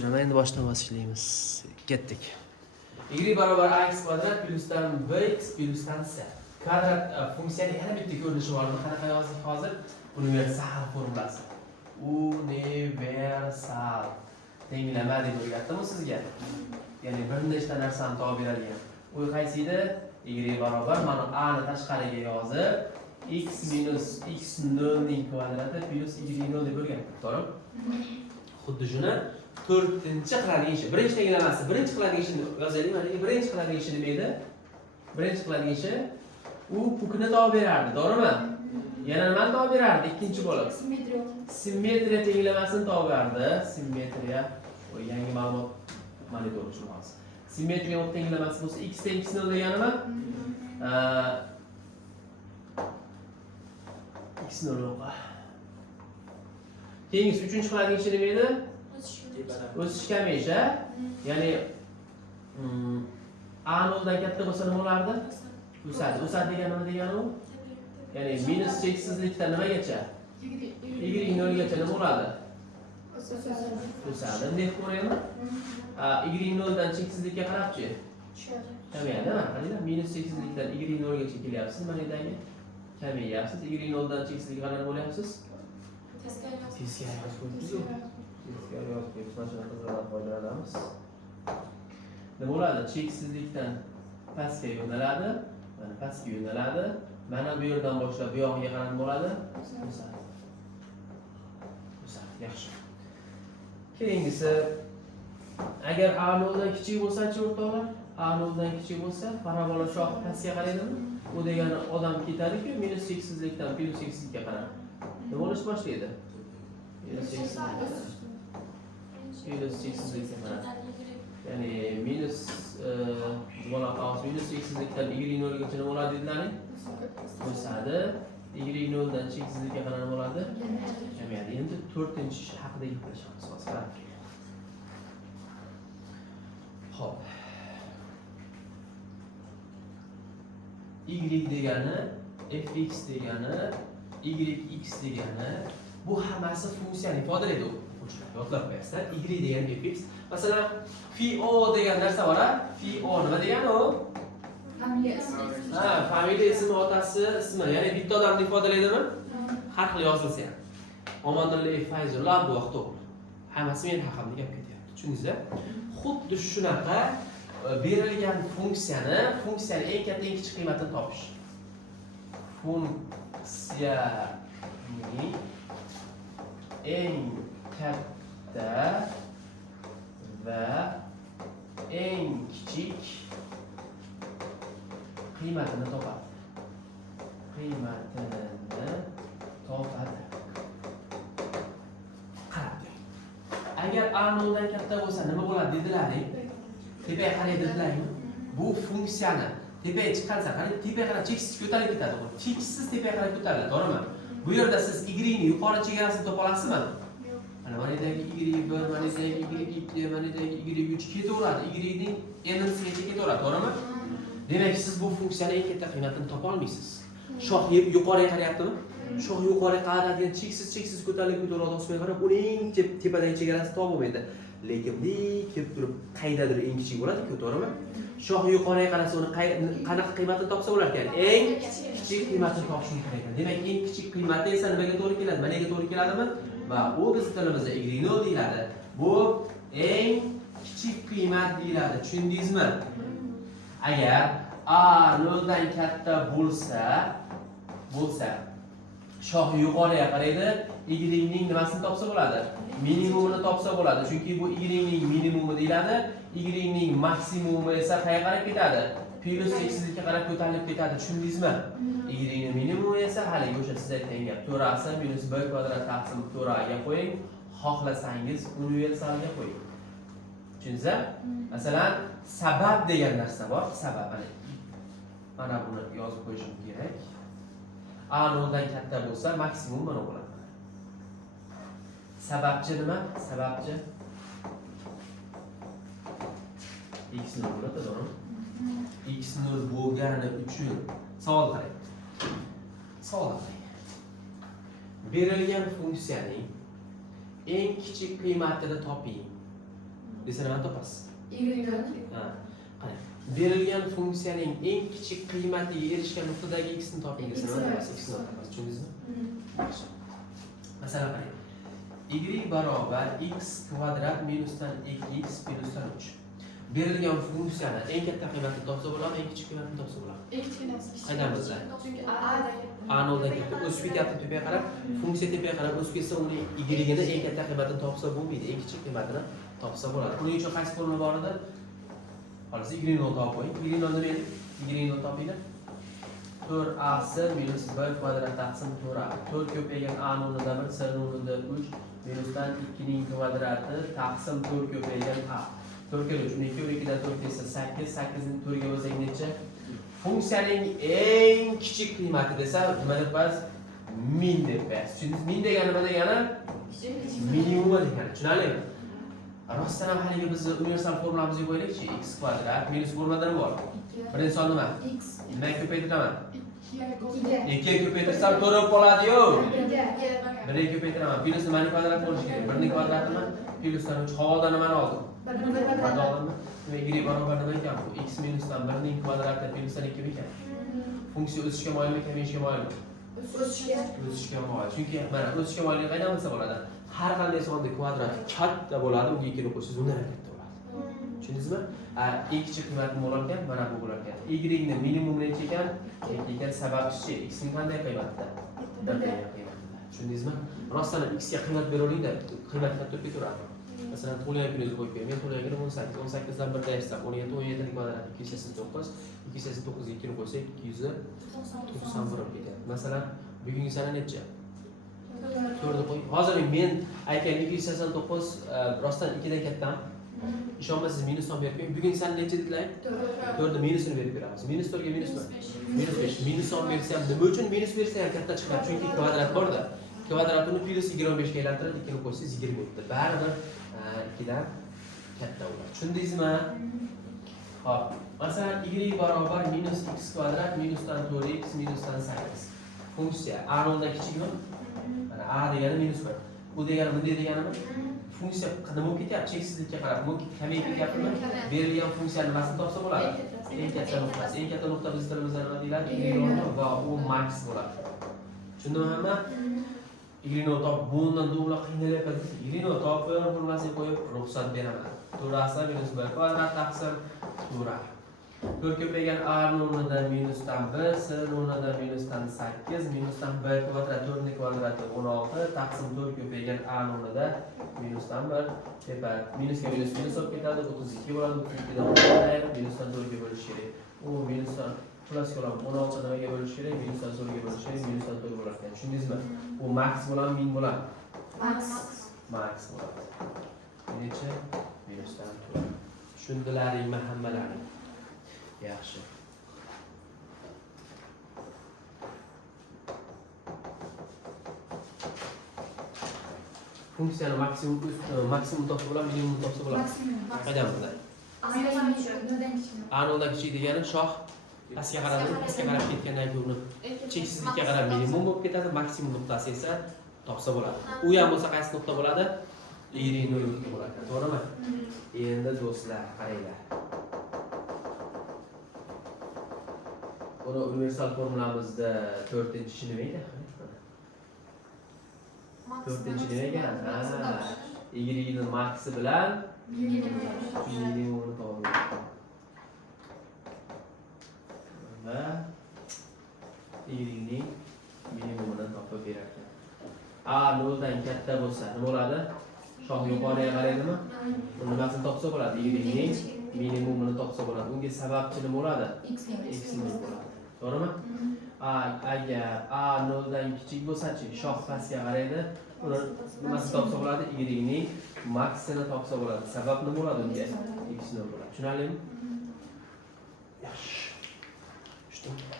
Endi boshdan boshlaymiz. Ketdik. Y barobar ax kvadrat plyusdan bx plyusdan c. Kvadrat funksiyani yana bitta ko'rinishi bor. Qanaqa yozdik hozir? Universal formulasi. Universal. Tenglama deb o'rgatdimmi sizga? Ya'ni bir nechta narsani topib beradigan. U qaysi edi? Y barobar mana a ni tashqariga yozib x minus x0 ning kvadrati plus y0 deb o'rgatdik. To'g'rimi? Xuddi shuni to'rtinchi qiladigan ishi. Birinchi tenglamasi, birinchi qiladigan ishini yozaylik. Mana birinchi qiladigan ishi nima edi? Birinchi qiladigan ishi u pukni topib berardi, to'g'rimi? Yana nimani topib berardi? Ikkinchi bo'lib. Simmetriya tenglamasini topib berardi. Simmetriya. O yangi ma'lumot monitor uchun hozir. Simmetriya tenglamasi bo'lsa x teng x0 deganimi? x0 yo'q. Keyingisi uchinchi qiladigan ishi nima edi? O'sish kamayish, ya'ni a noldan katta bo'lsa nima bo'lardi? O'sadi. O'sadi degani nima degani u? Ya'ni minus cheksizlikdan nimagacha? Y nolgacha nima bo'ladi? O'sadi. Bunday ko'raymi? Y noldan cheksizlikka qarabchi. Kamayadi, mana qaranglar, minus cheksizlikdan Y nolgacha kelyapsiz, mana yerdagi kamayyapsiz. Y noldan cheksizlikka qanday bo'lyapsiz? Teskari yozib mana shunaqa qizlardan foydalanamiz. Nima bo'ladi? Cheksizlikdan pastga yo'naladi, mana pastga yo'naladi. Mana bu yerdan boshlab bu yog'iga qarab bo'ladi. O'sadi. O'sadi, yaxshi. Keyingisi agar a noldan kichik bo'lsa-chi o'rtoqlar? A noldan kichik bo'lsa, parabola shohi pastga qaraydimi? U degani odam ketadi-ku, minus cheksizlikdan plus cheksizlikka qarab. Nima bo'lish boshlaydi? Minus cheksizlikka qarab. Ya'ni minus minus cheksizlikdan y nolgacha nima bo'ladi dedilaring? O'sadi. Y noldan cheksizlikka qanday bo'ladi? Kamayadi. Endi 4-ish haqida gaplashamiz hozir. Xo'p. Y degani, fx degani, yx degani bu hammasi funksiyani ifodalaydi. Yodlab qo'yasizlar. Y degani fx. Masalan, phi o degan narsa bor-a? Phi o nima degani u? Familiya ismi, otasi ismi. Ya'ni bitta odamni ifodalaydimi? Har xil yozilsa ham. Omonullo Fayzullo Abduvohid. Hammasi men haqimda gap ketyapti. Tushundingizmi? Xuddi shunaqa berilgan funksiyani eng katta eng kichik qiymatini topish. Funksiyaning eng katta va eng kichik qiymatini topadi. Qarang. Agar a noldan katta bo'lsa nima bo'ladi dedilaring? Tepaga qaraydi dedilaringmi? Bu funksiyani tepaga chiqqansa, qarang, tepaga qarab cheksiz ko'tarilib ketadi. Cheksiz tepaga qarab ko'tariladi, to'g'rimi? Bu yerda siz y ni yuqori chegarasini topa olasizmi? Mana bunyerdagi y1, mana bunyerdagi y2, mana bunyerdagi y3 ketaveradi. Y ning n'sigacha ketaveradi, to'g'rimi? Demak, siz bu funksiyani eng katta qiymatini topa olmaysiz. Shoh yuqoriga qarayaptimi? Shoh yuqoriga qaraydigan cheksiz ko'tarilib ketaveradi, osmonga qarab, uning tepadagi chegarasini topa olmaydi. Lekin bu kelib turib qaydadir eng kichik bo'ladi-ku, to'g'rimi? Shoh yuqoriga qarasa, uni qanaqa qiymatini topsa bo'lar ekan? Eng kichik qiymatini topish kerak ekan. Demak, eng kichik qiymati esa nimaga to'g'ri keladi? Managa to'g'ri keladimi? Va u bizning tilimizda y0 deyiladi. Bu eng kichik qiymat deyiladi. Tushundingizmi? Agar a noldan katta bo'lsa, shoh yuqoriga qaraydi, y ning nimasini topsa bo'ladi? Minimumini topsa bo'ladi. Chunki bu y ning minimumi deyiladi, y ning maksimumi esa qayerga qarab ketadi? Plus cheksizlikka qarab ko'tarilib ketadi. Tushundingizmi? Y ning minimumi esa haligi o'sha siz aytgan gap. 4ac minus b kvadrat taqsim 4a ga qo'ying. Xohlasangiz universalga qo'ying. Tushundingizmi? Masalan, sabab degan narsa bor. Sabab mana buni yozib qo'yishim kerak. A noldan katta bo'lsa, maksimum mana bo'ladi. Sababchi nima? Sababchi x0 bo'ladi, to'g'rimi? x0 bo'lgani uchun savol qarang. Berilgan funksiyaning eng kichik qiymatini toping. desa nimani topasiz? Ha. Qarang. Berilgan funksiyaning eng kichik qiymatiga erishgan nuqtadagi x ni toping desa nima topasiz? X ni topasiz. Tushundingizmi? Yaxshi. Masalan qarang. Y barobar x kvadrat minusdan 2x minusdan 3. Berilgan funksiyani eng katta qiymatini topsa bo'ladimi, eng kichik qiymatini topsa bo'ladimi? Qaydan bilsang? A0 dan katta o'sib ketyapti tepaga qarab, funksiya tepaga qarab o'sib ketsa, uning y-ni eng katta qiymatini topsa bo'lmaydi, eng kichik qiymatini topsa bo'ladi. Buning uchun qaysi formula bor edi? Hozir y ni topib qo'ying. Y ni nima edi? Y ni topinglar. 4ac minus b kvadrat taqsim 4a. 4 ko'paygan a ni o'rnida 1, c ni o'rnida 3 minusdan 2 ning kvadrati taqsim 4 ko'paygan a. 4 kere 3, 12, 12'dan 4 esa 8, 8'ni 4'ga bo'lsak necha? Funksiyaning eng kichik qiymati desa, nima deb qo'yasiz? Min deb qo'yasiz. Tushundingiz? Min degani nima degani? Minimum degani. Tushunarlimi? Rostdan ham haligi bizni universal formulamizga qo'yaylikchi. X kvadrat minus formulada nima bor? Birinchi son nima? X. Nimaga ko'paytiraman? 2 2 ko'paytirsam to'g'ri bo'lib qoladi-yu. 1 ga ko'paytiraman. Minus nimaning kvadrati bo'lishi kerak? 1 ning kvadratimi? Plusdan 3 havodan nimani oldim? Oldimmi? Y barobar nima ekan bu? X minusdan 1 ning kvadrati plusdan 2 ekan. Funksiya o'sishga moyilmi, kamayishga moyilmi? O'sishga moyil. Chunki mana o'sishga moyilligini qayerdan bilsa bo'ladi? Har qanday sonning kvadrati katta bo'ladi, unga 2 ni qo'shsangiz undan ham katta bo'ladi. Tushundingizmi? Eng kichik qiymati nima bo'lar ekan? Mana bu bo'lar ekan. Y ni minimum necha ekan? 2 ekan. Sababchi x ning qanday qiymatida? 1 qiymatida. Tushundingizmi? Rostdan x ga qiymat beravering-da, qiymat katta bo'lib ketaveradi. Masalan, to'lagan kuningizni qo'yib qo'ying. Men to'lagan kunim 18. 18 dan 1 dayapsam, 17, 17 ning kvadrati 289. 289 ga 2 ni qo'ysak, 291 bo'lib ketadi. Masalan, bugungi sana necha? 4 qo'ying. Hozir men aytgan 289 rostdan 2 dan kattami? Ishonmasangiz minus ham berib qo'ying. Bugungi sana necha dedilar? 4 ni minusini berib beramiz. Minus 4 ga minusmi? Minus 5. Minus ham bersa ham nima uchun minus bersa ham katta chiqadi? Chunki kvadrat bor-da. Kvadratini plus 25 ga aylantirib 2 ni qo'ysangiz 20 bo'ladi. Baribir 2 dan katta bo'ladi. Tushundingizmi? Xo'p. Masalan, y barobar minus x kvadrat minusdan 4x minusdan 8. Funksiya a o'rnidan kichikmi? Mana a degani minus 1. Bu degani bunday deganimi? Funksiya nima bo'lib ketyapti? Cheksizlikka qarab, bu kamayib ketyaptimi? Berilgan funksiya nimasini topsa bo'ladi? Eng katta nuqtasi. Eng katta nuqta biz tilimizda nima deyiladi? Y va u max bo'ladi. Tushundingmi hamma? Y ni topib, bundan do'la qiynalyapti. Y ni topib, formulasiga qo'yib ruxsat beraman. 4ac minus b kvadrat taqsim 4a. 4 ko'paygan a ni o'rnida minusdan 1, c ni o'rnida minusdan 8, minusdan b kvadrat 4 ning kvadrati 16, taqsim 4 ko'paygan a ni o'rnida minusdan 1, tepa minusga minus minus olib ketadi, 32 bo'ladi, 32 dan 4 minusdan 4 ga bo'lish kerak. U minusdan plus ko'ram 16 nimaga bo'lish kerak? Minusdan 4 ga bo'lish kerak, minusdan 4 bo'lar ekan. Tushundingizmi? Bu max bo'ladi, min bo'ladi. Max bo'ladi. Necha? Minusdan 4. Tushundilaringmi hammalaring? Yaxshi. Funksiyani maksimum topsa bo'ladi, minimum topsa bo'ladi. Qaydan biladi? A noldan kichik degani shoh pastga qarab ketgandan keyin uni cheksizlikka qarab minimum bo'lib ketadi, maksimum nuqtasi esa topsa bo'ladi. U ham bo'lsa qaysi nuqta bo'ladi? Y 0 nuqta bo'ladi. To'g'rimi? Endi do'stlar, qaranglar. Buni universal formulamizda 4-chi nima edi? 4-chi nima ekan? Y ni maxi bilan minimumni topib va y ning minimumini topib berar ekan. A 0 dan katta bo'lsa nima bo'ladi? Shoh yuqoriga qaraydimi? Uni nimasini topsa bo'ladi? Y ning minimumini topsa bo'ladi. Unga sababchi nima bo'ladi? X bo'ladi. To'g'rimi? Agar a 0 dan kichik bo'lsa-chi, shoh pastga qaraydi. Uni nimasini topsa bo'ladi? Y ning maksini topsa bo'ladi. Sabab nima bo'ladi unga? X 0 bo'ladi. Tushunarlimi? Yaxshi.